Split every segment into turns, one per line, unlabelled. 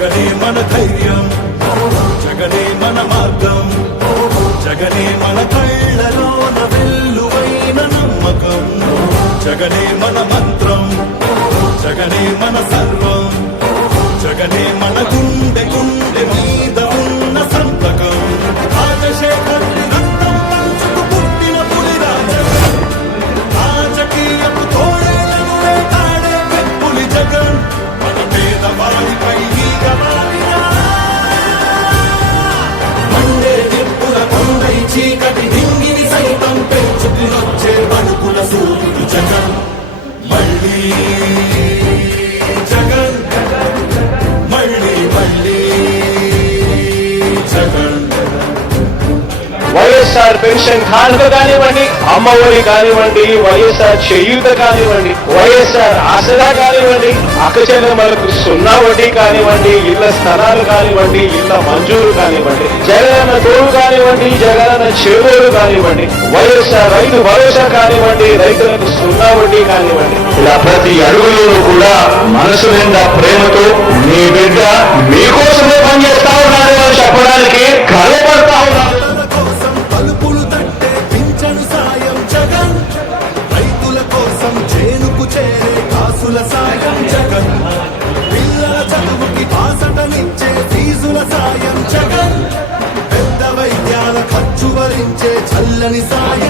జగనే మన ధైర్యం జగనే మన మార్గం జగనే మన కళ్ళలోన వెల్లువైన నమ్మకం జగనే మన మంత్రం జగనే మన సర్వం జగనే మన గుండె గుండె డింగిని సైతం పెంచుకునొచ్చే బడుకుల సూర్యుడు జగన్. మళ్ళీ జగన్. మళ్ళీ మళ్ళీ జగన్.
వైఎస్ఆర్ పెన్షన్ కానుక కానివ్వండి అమ్మఒడి కానివ్వండి వైఎస్ఆర్ చేయూత కానివ్వండి వైఎస్ఆర్ ఆసరా కానివ్వండి అక్కచెల్లెమ్మలకు సున్నా వడ్డీ కానివ్వండి ఇళ్ళ స్థలాలు కానివ్వండి ఇళ్ళ మంజూరు కానివ్వండి జగనన్న తోడు కానివ్వండి జగనన్న చేదోడు కానివ్వండి వైఎస్ఆర్ రైతు భరోసా కానివ్వండి రైతులకు సున్నా వడ్డీ కానివ్వండి. ఇలా ప్రతి అడుగులోనూ కూడా మనసు నిండా ప్రేమతో మీ బిడ్డ మీకోసమే పనిచేస్తా ఉన్నాడు అని చెప్పడానికి
కలపడుతుంది ఖర్చు చల్లని సాయం.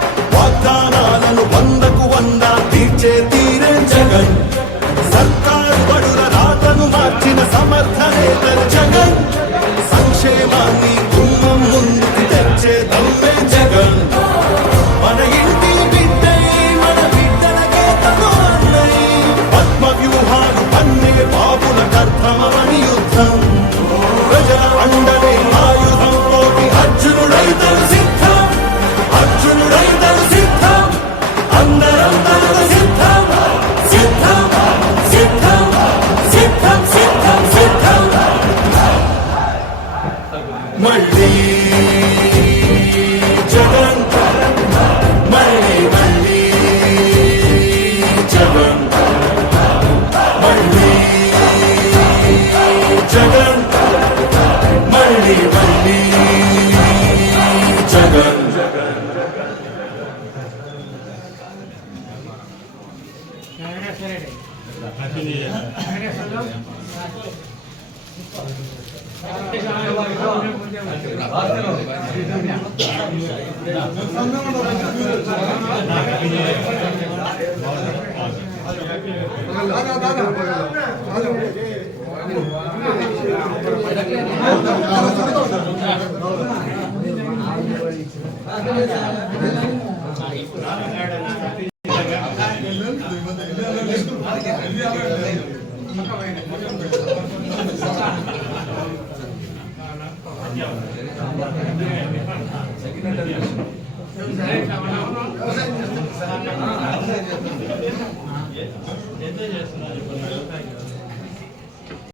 आहे तर 谢谢你
ఎంత చేస్తున్నారు